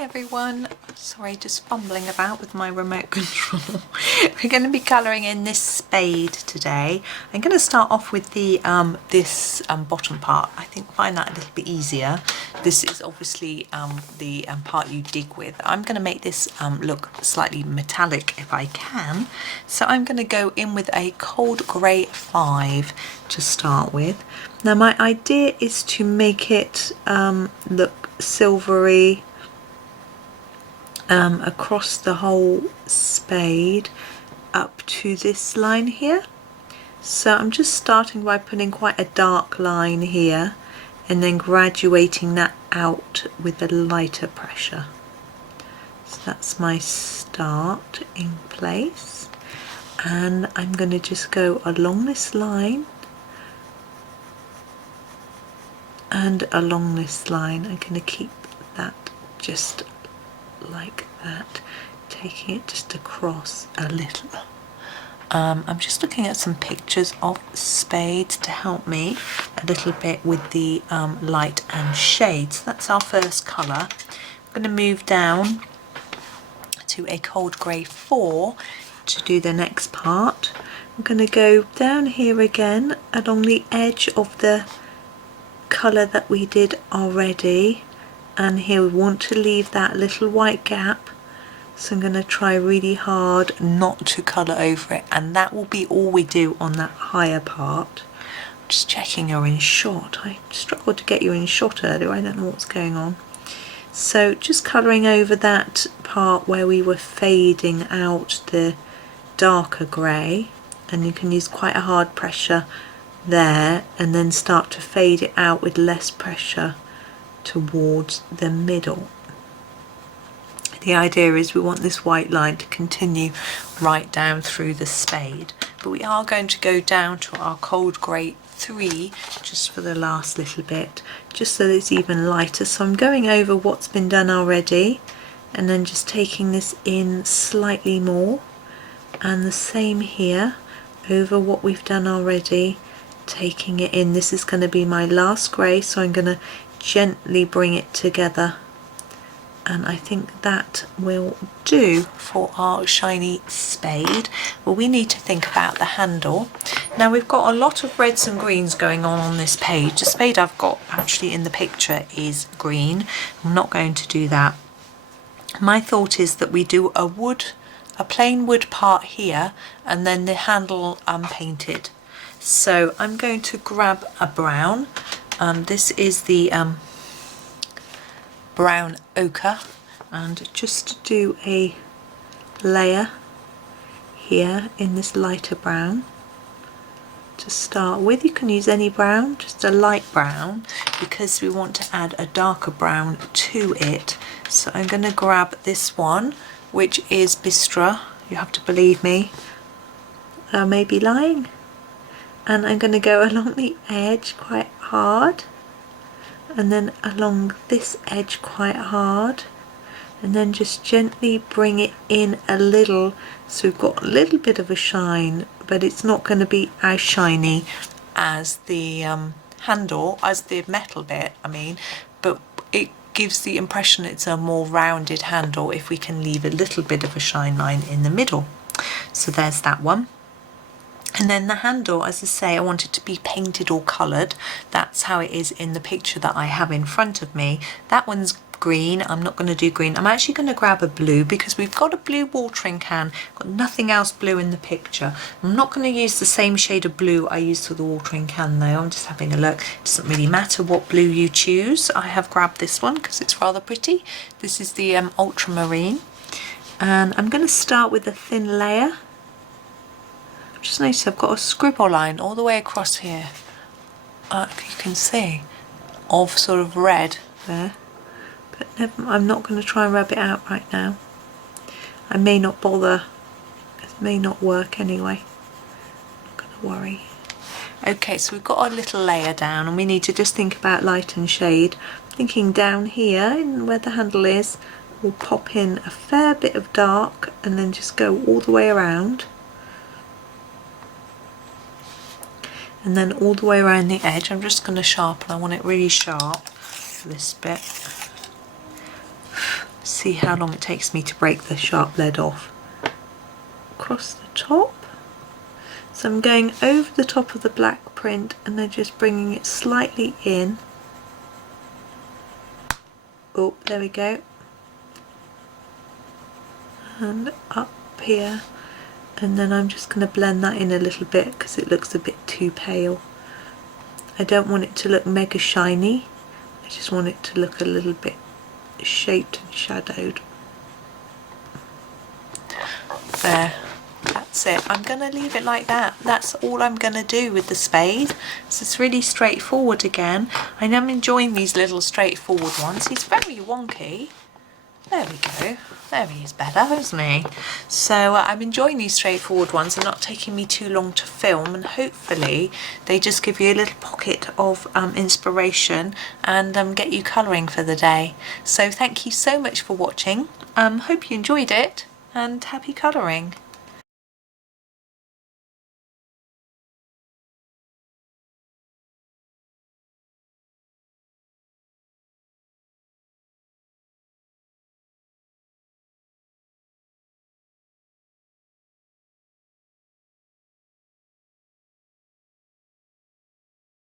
Hi everyone, sorry, just fumbling about with my remote control. We're going to be colouring in this spade today. I'm going to start off with the this bottom part. I find that a little bit easier. This is obviously the part you dig with. I'm going to make this look slightly metallic if I can. So I'm going to go in with a cold grey 5 to start with. Now my idea is to make it look silvery across the whole spade up to this line here. So I'm just starting by putting quite a dark line here and then graduating that out with a lighter pressure. So that's my start in place, and I'm going to just go along this line and along this line. I'm going to keep that just like that, taking it just across a little. I'm just looking at some pictures of spades to help me a little bit with the light and shade. So that's our first colour. I'm going to move down to a cold grey 4 to do the next part. I'm going to go down here again along the edge of the colour that we did already, and here we want to leave that little white gap, so I'm going to try really hard not to colour over it, and that will be all we do on that higher part. Just checking you're in shot. I struggled to get you in shot earlier, I don't know what's going on. So just colouring over that part where we were fading out the darker grey, and you can use quite a hard pressure there and then start to fade it out with less pressure towards the middle. The idea is we want this white line to continue right down through the spade, but we are going to go down to our cold grey 3 just for the last little bit, just so that it's even lighter. So I'm going over what's been done already and then just taking this in slightly more, and the same here over what we've done already, taking it in. This is going to be my last grey, so I'm going to gently bring it together, and I think that will do for our shiny spade. Well, we need to think about the handle. Now we've got a lot of reds and greens going on this page. The spade I've got actually in the picture is green. I'm not going to do that. My thought is that we do a plain wood part here and then the handle painted. So I'm going to grab a brown. This is the Brown Ochre, and just do a layer here in this lighter brown to start with. You can use any brown, just a light brown, because we want to add a darker brown to it. So I'm going to grab this one, which is Bistre. You have to believe me, I may be lying. And I'm going to go along the edge quite hard, and then along this edge quite hard, and then just gently bring it in a little, so we've got a little bit of a shine, but it's not going to be as shiny as the handle, as the metal bit I mean, but it gives the impression it's a more rounded handle if we can leave a little bit of a shine line in the middle. So there's that one. And then the handle, as I say, I want it to be painted or coloured. That's how it is in the picture that I have in front of me. That one's green. I'm not going to do green. I'm actually going to grab a blue because we've got a blue watering can. Got nothing else blue in the picture. I'm not going to use the same shade of blue I used for the watering can though. I'm just having a look. It doesn't really matter what blue you choose. I have grabbed this one because it's rather pretty. This is the Ultramarine. And I'm going to start with a thin layer. Just notice I've got a scribble line all the way across here, you can see, of sort of red there, but I'm not going to try and rub it out right now. I may not bother, it may not work anyway, I'm not going to worry. Okay, so we've got a little layer down and we need to just think about light and shade. Thinking down here where the handle is, we'll pop in a fair bit of dark and then just go all the way around. And then all the way around the edge. I'm just going to sharpen. I want it really sharp for this bit. See how long it takes me to break the sharp lead off. Across the top. So I'm going over the top of the black print and then just bringing it slightly in. Oh, there we go. And up here. And then I'm just going to blend that in a little bit because it looks a bit too pale. I don't want it to look mega shiny. I just want it to look a little bit shaped and shadowed. There. That's it. I'm going to leave it like that. That's all I'm going to do with the Spade. So it's really straightforward again. I am enjoying these little straightforward ones. He's very wonky. There we go. There he is better, isn't he? So I'm enjoying these straightforward ones. They're not taking me too long to film, and hopefully they just give you a little pocket of inspiration and get you colouring for the day. So thank you so much for watching. Hope you enjoyed it, and happy colouring.